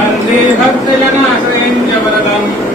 वंदे भक्तजनाश्रयम् च वरदम्।